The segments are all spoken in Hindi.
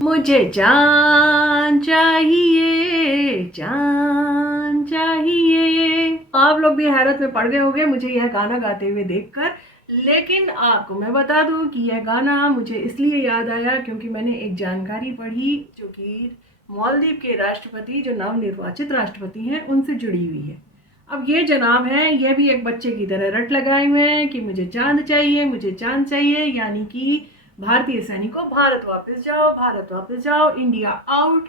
मुझे जान चाहिए, जान चाहिए। आप लोग भी हैरत में पड़ गए होंगे मुझे यह गाना गाते हुए देखकर, लेकिन आपको मैं बता दूं कि यह गाना मुझे इसलिए याद आया क्योंकि मैंने एक जानकारी पढ़ी जो कि मालदीव के राष्ट्रपति, जो नवनिर्वाचित राष्ट्रपति हैं, उनसे जुड़ी हुई है। अब ये जनाब हैं, यह भी एक बच्चे की तरह रट लगाए हुए हैं कि मुझे चांद चाहिए, मुझे चांद चाहिए, यानी कि भारतीय सैनिकों भारत वापस जाओ, भारत वापस जाओ, इंडिया आउट।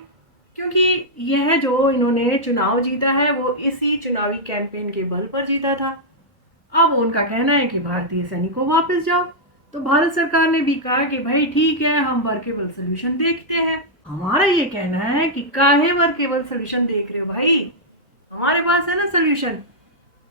क्योंकि यह जो इन्होंने चुनाव जीता है वो इसी चुनावी कैंपेन के बल पर जीता था। अब उनका कहना है कि भारतीय सैनिकों वापस जाओ, तो भारत सरकार ने भी कहा कि भाई ठीक है, हम वर्केबल सोल्यूशन देखते हैं। हमारा ये कहना है कि काहे वर्केबल सोल्यूशन देख रहे हो भाई, हमारे पास है ना सोल्यूशन,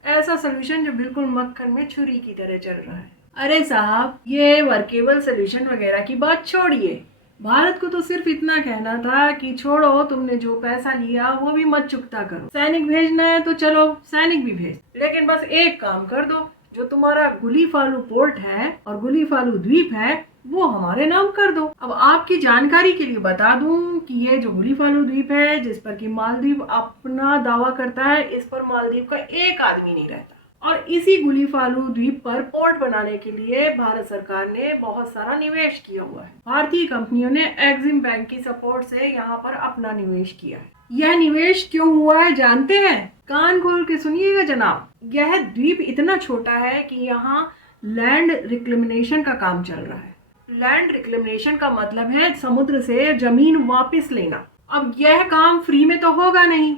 ऐसा सोल्यूशन जो बिल्कुल मक्खन में छुरी की तरह चल रहा है। अरे साहब, ये वर्केबल सोल्यूशन वगैरह की बात छोड़िए, भारत को तो सिर्फ इतना कहना था कि छोड़ो, तुमने जो पैसा लिया वो भी मत चुकता करो, सैनिक भेजना है तो चलो सैनिक भी भेज, लेकिन बस एक काम कर दो, जो तुम्हारा गुलीफालू पोर्ट है और गुलीफालू द्वीप है वो हमारे नाम कर दो। अब आपकी जानकारी के लिए बता दूं कि ये जो गुलीफालू द्वीप है, जिस पर कि मालदीव अपना दावा करता है, इस पर मालदीव का एक आदमी नहीं रहता। और इसी गुलीफालू द्वीप पर पोर्ट बनाने के लिए भारत सरकार ने बहुत सारा निवेश किया हुआ है। भारतीय कंपनियों ने एग्जिम बैंक की सपोर्ट से यहाँ पर अपना निवेश किया है। यह निवेश क्यों हुआ है जानते हैं? कान खोल के सुनिएगा जनाब। यह द्वीप इतना छोटा है कि यहाँ लैंड रिक्लेमिनेशन का काम चल रहा है। लैंड रिक्लेमिनेशन का मतलब है समुद्र से जमीन वापस लेना। अब यह काम फ्री में तो होगा नहीं,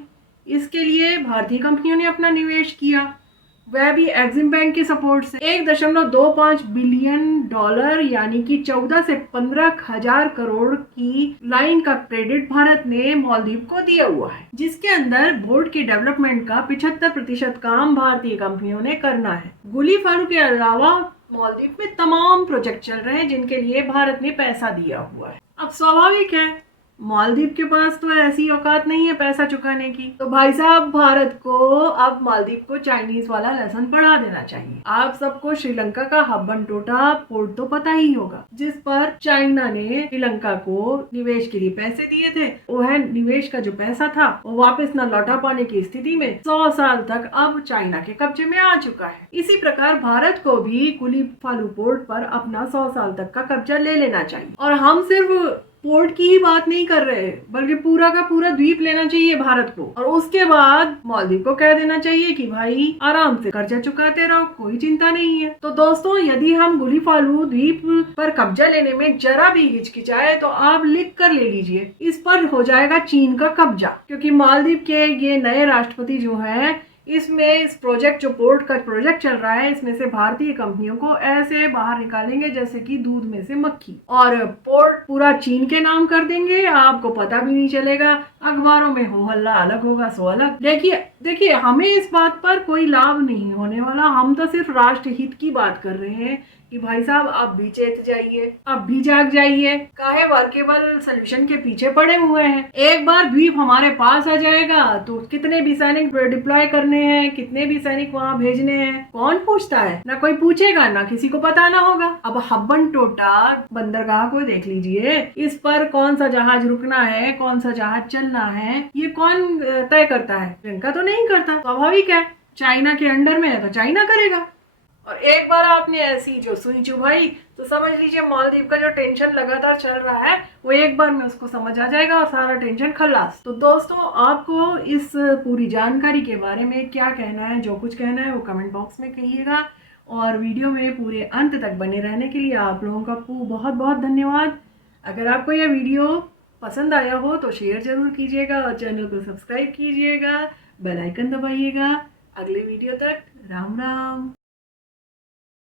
इसके लिए भारतीय कंपनियों ने अपना निवेश किया, वह भी एग्जिम बैंक के सपोर्ट से। 1.25 बिलियन डॉलर यानी कि 14 से 15 हजार करोड़ की लाइन का क्रेडिट भारत ने मालदीव को दिया हुआ है, जिसके अंदर बोर्ड के डेवलपमेंट का 75% काम भारतीय कंपनियों ने करना है। गुलीफालू के अलावा मालदीव में तमाम प्रोजेक्ट चल रहे हैं जिनके लिए भारत ने पैसा दिया हुआ है। अब स्वाभाविक है, मालदीव के पास तो ऐसी औकात नहीं है पैसा चुकाने की, तो भाई साहब भारत को अब मालदीव को चाइनीज वाला लेसन पढ़ा देना चाहिए। आप सबको श्रीलंका का हब्बन टोटा पोर्ट तो पता ही होगा, जिस पर चाइना ने श्रीलंका को निवेश के लिए पैसे दिए थे। वह निवेश का जो पैसा था वो वापस न लौटा पाने की स्थिति में 100 साल तक अब चाइना के कब्जे में आ चुका है। इसी प्रकार भारत को भी गुलीफालू पोर्ट पर अपना 100 साल तक का कब्जा ले लेना चाहिए। और हम सिर्फ पोर्ट की ही बात नहीं कर रहे, बल्कि पूरा का पूरा द्वीप लेना चाहिए भारत को, और उसके बाद मालदीव को कह देना चाहिए कि भाई आराम से कर्जा चुकाते रहो, कोई चिंता नहीं है। तो दोस्तों, यदि हम गुलीफालू द्वीप पर कब्जा लेने में जरा भी हिचकिचाए तो आप लिख कर ले लीजिए, इस पर हो जाएगा चीन का कब्जा। क्योंकि मालदीव के ये नए राष्ट्रपति जो है, इसमें इस प्रोजेक्ट, जो पोर्ट का प्रोजेक्ट चल रहा है, इसमें से भारतीय कंपनियों को ऐसे बाहर निकालेंगे जैसे कि दूध में से मक्खी, और पोर्ट पूरा चीन के नाम कर देंगे, आपको पता भी नहीं चलेगा, अखबारों में हो हल्ला अलग होगा सो अलग। देखिए हमें इस बात पर कोई लाभ नहीं होने वाला, हम तो सिर्फ राष्ट्र हित की बात कर रहे हैं कि भाई साहब आप भी चेत जाइए, अब भी जाग जाइए, काहे वर्केबल सोल्यूशन के पीछे पड़े हुए हैं। एक बार द्वीप हमारे पास आ जाएगा तो कितने भी सैनिक डिप्लॉय करने हैं, कितने भी सैनिक वहाँ भेजने हैं, कौन पूछता है? ना कोई पूछेगा, ना किसी को बताना होगा। अब हब्बन टोटा बंदरगाह को देख लीजिए, इस पर कौन सा जहाज रुकना है, कौन सा जहाज चलना है, ये कौन तय करता है? श्रीलंका तो नहीं करता। स्वाभाविक है, चाइना के अंडर में है तो चाइना करेगा। और एक बार आपने ऐसी जो सुई चुभाई तो समझ लीजिए मालदीव का जो टेंशन लगातार चल रहा है वो एक बार में उसको समझ आ जाएगा और सारा टेंशन खलास। तो दोस्तों, आपको इस पूरी जानकारी के बारे में क्या कहना है? जो कुछ कहना है वो कमेंट बॉक्स में कहिएगा, और वीडियो में पूरे अंत तक बने रहने के लिए आप लोगों का बहुत बहुत धन्यवाद। अगर आपको यह वीडियो पसंद आया हो तो शेयर जरूर कीजिएगा और चैनल को सब्सक्राइब कीजिएगा, बेल आइकन दबाइएगा। अगले वीडियो तक राम राम।